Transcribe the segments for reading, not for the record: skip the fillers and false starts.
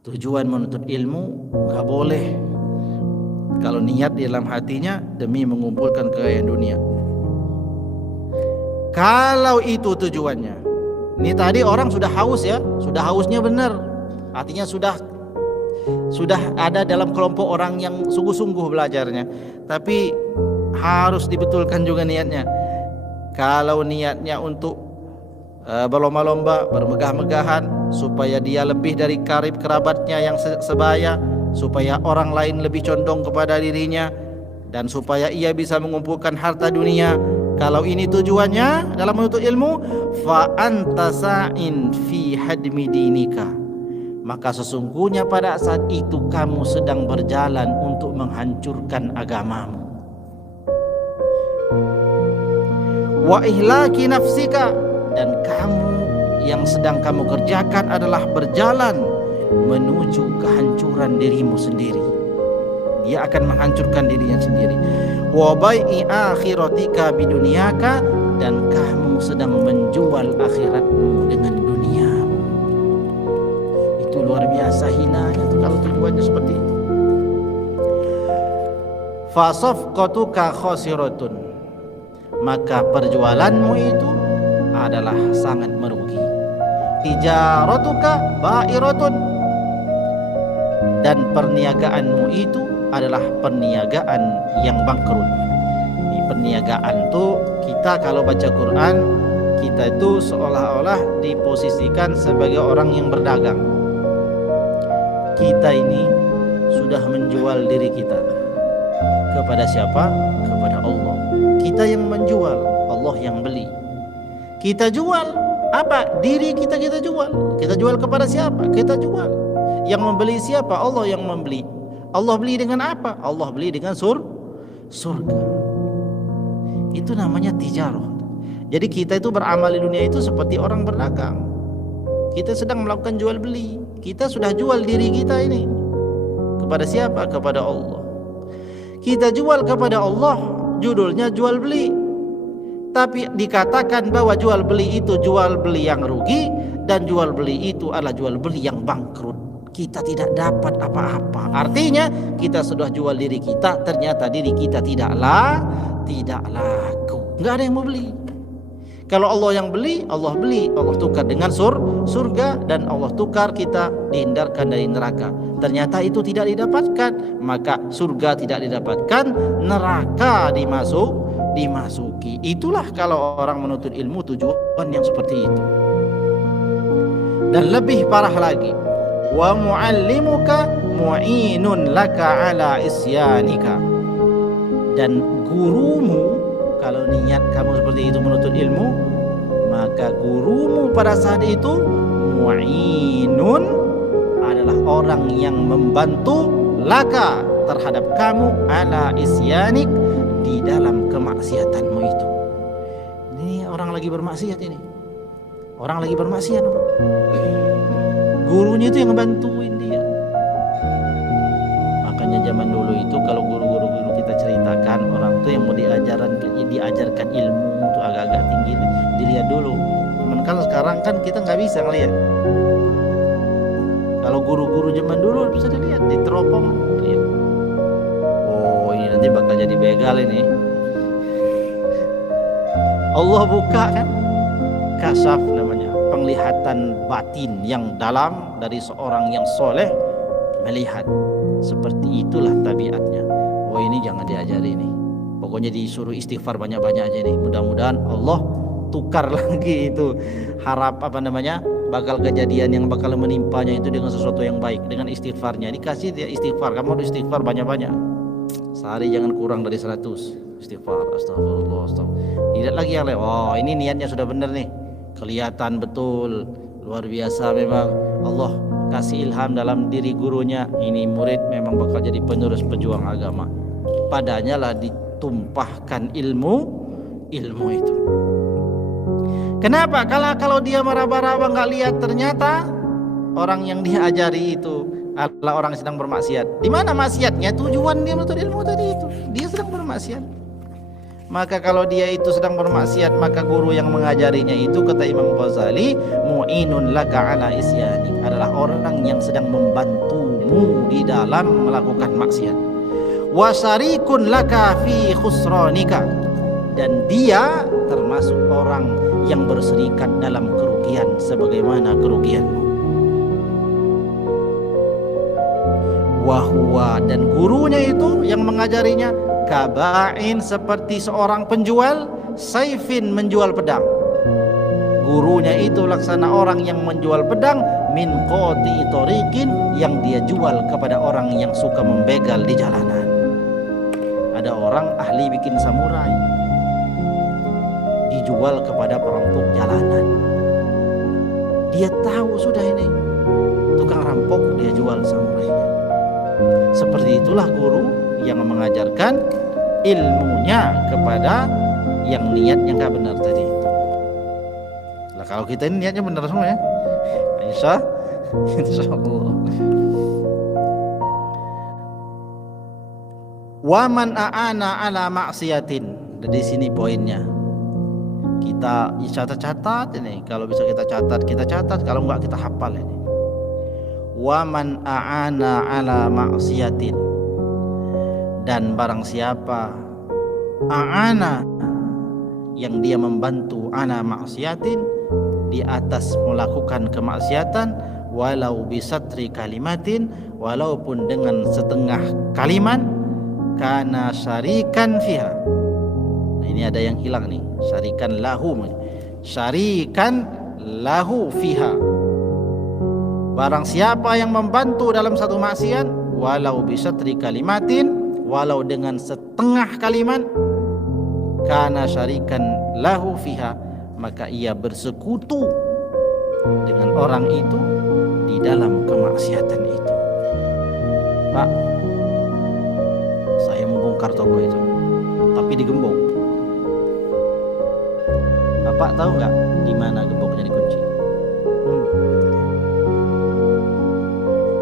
Tujuan menuntut ilmu nggak boleh kalau niat di dalam hatinya demi mengumpulkan kekayaan dunia. Kalau itu tujuannya, ini tadi orang sudah haus ya, sudah hausnya benar, artinya sudah ada dalam kelompok orang yang sungguh-sungguh belajarnya, tapi harus dibetulkan juga niatnya. Kalau niatnya untuk berlomba-lomba, bermegah-megahan supaya dia lebih dari karib kerabatnya yang sebaya, supaya orang lain lebih condong kepada dirinya, dan supaya ia bisa mengumpulkan harta dunia. Kalau ini tujuannya dalam menuntut ilmu, fa anta sa'in fi hadmi dinika, maka sesungguhnya pada saat itu kamu sedang berjalan untuk menghancurkan agamamu. Wa ihlaki nafsika, dan kamu yang sedang kamu kerjakan adalah berjalan menuju kehancuran dirimu sendiri. Dia akan menghancurkan dirinya sendiri. Wa bai'i akhiratika bidunyaka, dan kamu sedang menjual akhiratmu dengan dunia. Itu luar biasa hinanya kalau tujuannya seperti itu. Fa safqatuka khasiratun, maka perjualanmu itu adalah sangat merugi. Tijaratuka ba'iratun, dan perniagaanmu itu adalah perniagaan yang bangkrut. Ini perniagaan tuh, kita kalau baca Quran, kita itu seolah-olah diposisikan sebagai orang yang berdagang. Kita ini sudah menjual diri kita kepada siapa? Kepada Allah. Kita yang menjual, Allah yang beli. Kita jual apa? Diri kita jual. Kita jual kepada siapa? Kita jual. Yang membeli siapa? Allah yang membeli. Allah beli dengan apa? Allah beli dengan surga. Itu namanya tijarah. Jadi kita itu beramal di dunia itu seperti orang berdagang. Kita sedang melakukan jual beli. Kita sudah jual diri kita ini kepada siapa? Kepada Allah. Kita jual kepada Allah, judulnya jual beli. Tapi dikatakan bahwa jual beli itu jual beli yang rugi, dan jual beli itu adalah jual beli yang bangkrut. Kita tidak dapat apa-apa. Artinya kita sudah jual diri kita, ternyata diri kita tidak laku. Nggak ada yang mau beli. Kalau Allah yang beli, Allah tukar dengan surga, dan Allah tukar kita dihindarkan dari neraka. Ternyata itu tidak didapatkan, maka surga tidak didapatkan, neraka dimasuki. Itulah kalau orang menuntut ilmu tujuan yang seperti itu. Dan lebih parah lagi, wa muallimuka mu'inun laka ala isyanika, dan gurumu, kalau niat kamu seperti itu menuntut ilmu, maka gurumu pada saat itu mu'inun, adalah orang yang membantu laka, terhadap kamu, ala isyanik, di dalam kemaksiatanmu itu. Ini orang lagi bermaksiat ini. Orang lagi bermaksiat. Gurunya itu yang ngebantuin dia. Makanya zaman dulu itu kalau guru-guru kita ceritakan, orang tuh yang mau diajarkan ilmu tuh agak-agak tinggi, dilihat dulu. Cuman kalau sekarang kan kita nggak bisa ngelihat. Kalau guru-guru zaman dulu bisa dilihat, diteropong, lihat. Oh, ini nanti bakal jadi begal ini. Allah buka kan, kasaf namanya, penglihatan batin yang dalam dari seorang yang soleh, melihat. Seperti itulah tabiatnya. Oh, ini jangan diajari nih. Pokoknya disuruh istighfar banyak-banyak aja nih. Mudah-mudahan Allah tukar lagi itu bakal kejadian yang bakal menimpanya itu dengan sesuatu yang baik, dengan istighfarnya. Dikasih dia istighfar, kamu harus istighfar banyak-banyak. Sehari jangan kurang dari 100 istighfar. Astagfirullah, astagfirullah. Tidak lagi yang lain. Oh, ini niatnya sudah benar nih. Kelihatan betul. Luar biasa memang. Allah kasih ilham dalam diri gurunya. Ini murid memang bakal jadi penerus pejuang agama. Padanya lah ditumpahkan ilmu itu. Kenapa? Kalau dia meraba-raba nggak lihat, ternyata orang yang diajari itu adalah orang yang sedang bermaksiat. Di mana maksiatnya? Tujuan dia menuntut ilmu tadi itu. Dia sedang bermaksiat. Maka kalau dia itu sedang bermaksiat, maka guru yang mengajarinya itu, kata Imam Ghazali, mu'inun laka ala isyanik, adalah orang yang sedang membantumu di dalam melakukan maksiat. Wa syarikun laka fi khusranika, dan dia termasuk orang yang berserikat dalam kerugian sebagaimana kerugianmu. Wahwa, dan gurunya itu yang mengajarinya, kaba'in, seperti seorang penjual, saifin, menjual pedang. Gurunya itu laksana orang yang menjual pedang, min qati tariqin, yang dia jual kepada orang yang suka membegal di jalanan. Ada orang ahli bikin samurai, dijual kepada perampok jalanan. Dia tahu sudah ini tukang rampok, dia jual samurainya. Seperti itulah guru yang mengajarkan ilmunya kepada yang niat yang gak benar tadi itu. Nah, kalau kita ini niatnya benar semua ya, insya Allah. Waman a'ana ala maksiatin. Dari sini poinnya. Kita catat ini. Kalau bisa kita catat. Kalau enggak kita hafal ini. Waman a'ana ala maksiatin, dan barang siapa a'ana, yang dia membantu ala maksiatin, di atas melakukan kemaksiatan, walau bisatri kalimatin, walaupun dengan setengah kalimat, kana syarikan fiha. Nah, ini ada yang hilang nih, syarikan lahu fiha. Barang siapa yang membantu dalam satu maksiat, walau bisatri kalimatin, walau dengan setengah kalimat, kana syarikan lahu fiha, maka ia bersekutu dengan orang itu di dalam kemaksiatan itu. Pak, saya membongkar toko itu, tapi digembok. Bapak tahu nggak di mana gemboknya dikunci?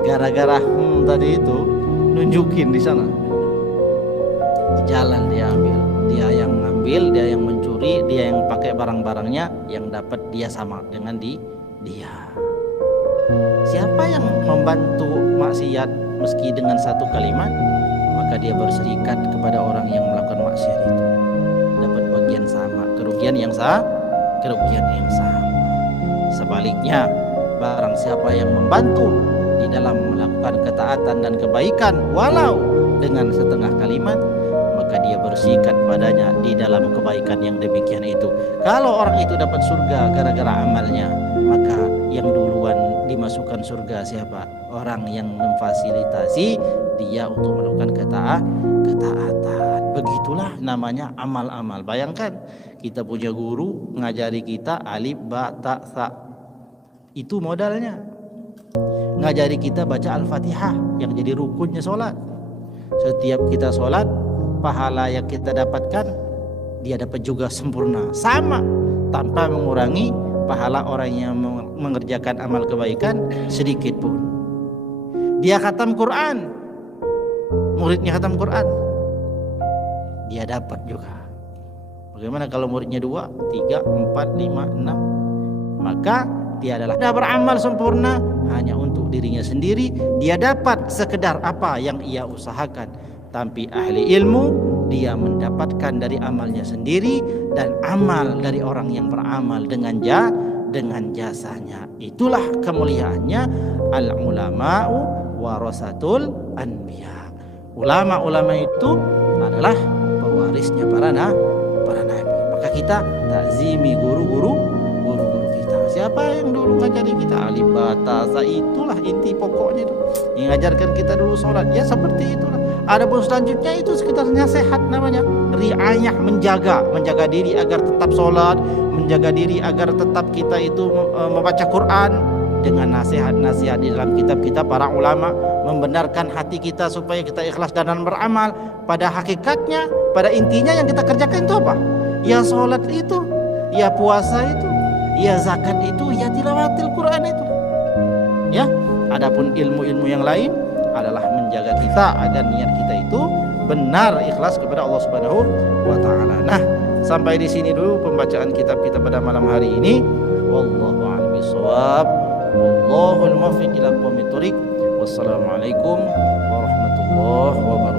Gara-gara tadi itu nunjukin di sana, di jalan dia ambil, dia yang ngambil, dia yang mencuri, dia yang pakai barang-barangnya, yang dapat dia sama dengan dia. Siapa yang membantu maksiat meski dengan satu kalimat, maka dia berserikat kepada orang yang melakukan maksiat itu, dapat bagian sama, kerugian yang sama. Sebaliknya, barang siapa yang membantu di dalam melakukan ketaatan dan kebaikan walau dengan setengah kalimat, maka dia bersikat padanya di dalam kebaikan yang demikian itu. Kalau orang itu dapat surga gara-gara amalnya, maka yang duluan dimasukkan surga siapa? Orang yang memfasilitasi dia untuk melakukan ketaatan. Begitulah namanya amal-amal. Bayangkan kita punya guru ngajari kita alif ba ta sa, itu modalnya. Ngajari kita baca Al-Fatihah yang jadi rukunnya sholat. Setiap kita sholat, pahala yang kita dapatkan dia dapat juga sempurna, sama, tanpa mengurangi pahala orang yang mengerjakan amal kebaikan sedikit pun. Dia khatam Quran, muridnya khatam Quran, dia dapat juga. Bagaimana kalau muridnya 2, 3, 4, 5, 6? Maka dia adalah beramal sempurna hanya untuk dirinya sendiri. Dia dapat sekedar apa yang ia usahakan. Tapi ahli ilmu, dia mendapatkan dari amalnya sendiri dan amal dari orang yang beramal dengan jasanya. Itulah kemuliaannya al-ulama'u warasatul anbiya. Ulama-ulama itu adalah pewarisnya para nabi. Maka kita takzimi guru-guru kita. Siapa yang dulu ngajari kita alif ba ta sa, itulah inti pokoknya itu. Yang ngajarkan kita dulu sholat, ya seperti itulah. Adapun selanjutnya itu sekitarnya sehat namanya riayah, menjaga diri agar tetap sholat, menjaga diri agar tetap kita itu membaca Quran dengan nasihat-nasihat di dalam kitab-kitab para ulama, membenarkan hati kita supaya kita ikhlas dalam beramal. Pada hakikatnya, pada intinya yang kita kerjakan itu apa? Ya sholat itu, ya puasa itu, ya zakat itu, ya tilawatil Quran itu. Ya, adapun ilmu-ilmu yang lain adalah menjaga kita agar niat kita itu benar ikhlas kepada Allah Subhanahu wa taala. Nah, sampai di sini dulu pembacaan kitab kita pada malam hari ini. Wallahu a'lam bishawab. Wallahul muwaffiq ila aqwamit thoriq. Wassalamualaikum warahmatullahi wabarakatuh.